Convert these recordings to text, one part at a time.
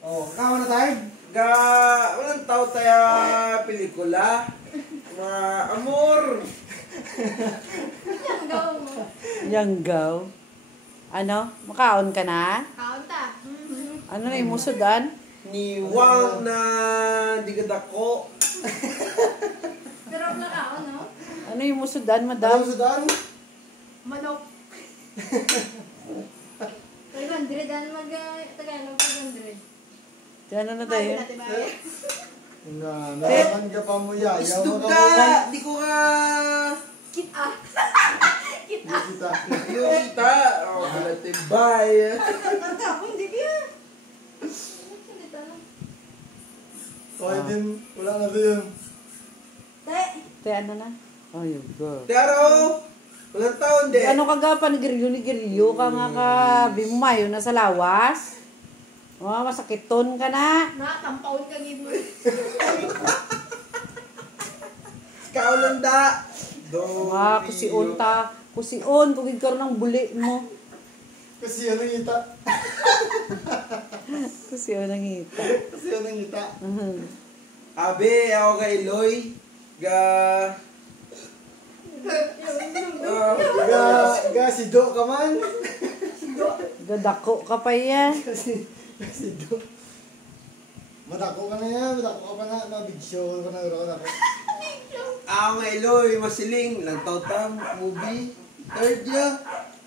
Oh, kama na tayo. Walang tao tayo pelikula. Mga amor. Yanggaw. Ano? Makaon ka na? Kaon ta. Ano na yung musudan? Niwang na digadako. Pero na kaon, no? Ano yung musudan, Ano madam? sa daan? Manok. 500, ano mag-Tagalog 500. Ano na tayo? Nalaman ka pa mo ya. Istog ka! Di ko ka... Kita. Kita. Kita. Yung kita. Oh, kalatibay. Ako, hindi kaya. Hindi tanong. Kaya din, wala na din. Tay. Te, ano na? Oh, you go. Pero, walang taon din. Ano ka ga panigiryo ka nga ka bimayo na sa lawas? Oh, masakiton ka na. Nakatampaon ka gid mo. Ikaw lang da. Kusion, kugid karon ng buli mo. Kasi yan ang ita. Kusion ang ita. Kasi yan ang ita. Abi, ako kay Eloy. Ga si Do ka man. Gadako ka pa yan. Kasi Do. Madako ka na yan. Madako ka pa na. Mabig show ka na. Ako. Ako kay Eloy, masiling. Lantaw-tam, movie. Third year.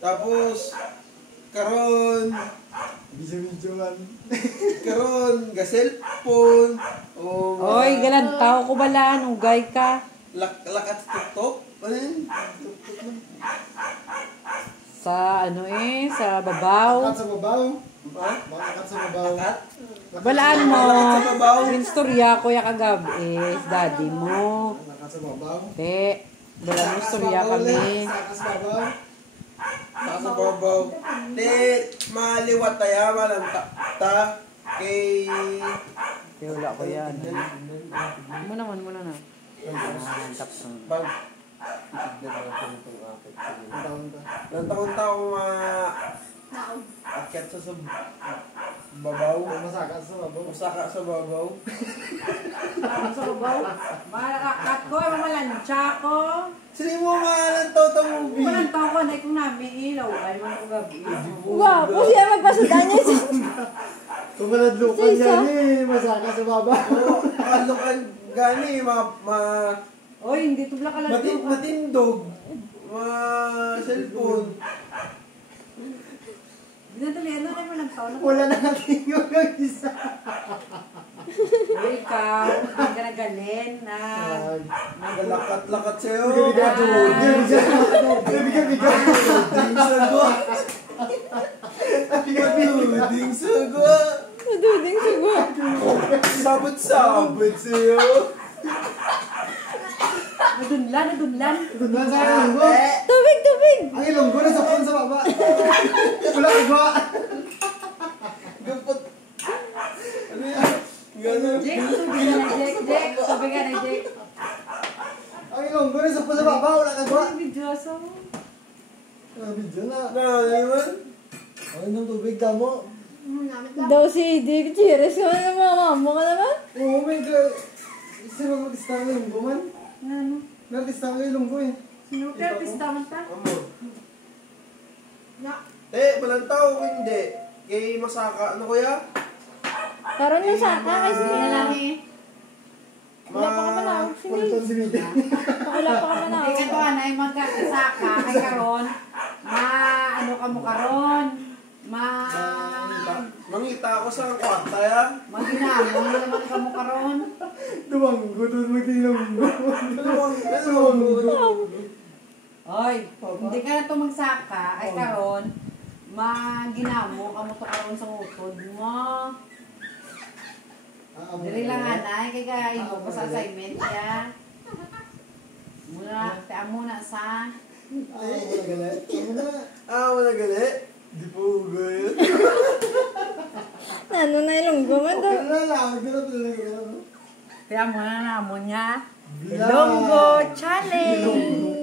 Tapos, karon Video man. ga cellphone. Oy, galantaw ko bala, nugay ka. Lakat sa TikTok. Ano yun? Sa sa babaw. Lakat sa babaw. Ha? Lakat sa babaw. Lakat? Balaan mo. Lakat sa babaw. Instorya ko ya kagabi, daddy mo. Lakat sa babaw. Te, bala mo istorya kami. Lakat sa babaw. Sa babaw. Di, maliwat tayo. Walang ta. Kay... Kaya wala ko yan. Muna na. Bag. Ilang taon Naog. akyat sa babaw. Masaka sa babaw. Usaka sa babaw. Sa babaw. Malakat ko, mamalansya ko. Sili mo mga ng movie. Walang tao ko, na kung namin ilaw. Ay, mga kagabi. Wow, po siya magpasudan niya siya. Kung maladlukan yan masaka sa babaw. Oo, kalukan gani, Oy, hindi tubla ka lang. matindog. Cellphone. Binatuloy, ano naman lang tao? Wala na natin yung isa. Oy, ikaw, hindi ka nagalin na. Nagalakat-lakat sa'yo. Bigat. Ding sagwa. Ding sagwa. Maduding siguro. Sabot-sabot sa'yo. Nadunlan. Doon sa ilonggo. Tubig! Ang ilonggo na sa pon sa baba. Wala kagwa. Gapot. Ano yan? Gano'n. Jake, sabi ka na, Jake. Sabi ka na, Jake. Ang ilonggo na sa pon sa baba. Wala kagwa. Ay, bidyoso. Video na. Ano naman? Ano yung tubig damo? Daw si Dick Cheers ko na mga mama ka naman. Oh my God. Sino mag-artista ng ilonggo man? Ano? Nag-artista ng ilonggo eh. Sino ka? Pista man ta? Amor. Na. Walang tao, hindi. Kay Masaka, ano kuya? Karon yung saka kay Hindi na Sinila. lang eh. Wala pa ka manawag si Mil. Palitan si Mili. Wala pa ka Hindi manawag. ka to, anay, magkakasaka. Ay, karon. Ano ka mo karon? Mangita ako sa kwarta ya. Maginamon na naman ka mo karon. Dumanggo doon mag-ilonggo. Oy, hindi ka na to magsaka. Ay, karon. Maginamo ka mo to karon sa utod mo. Dili lang anay, kay ka imo pa sa assignment ya. Muna sa Wala galit. Wala gali. Di po gaya. Ano na ilonggo man daw. Wala lang. kaya muna namon niya. Bila. Ilonggo Challenge!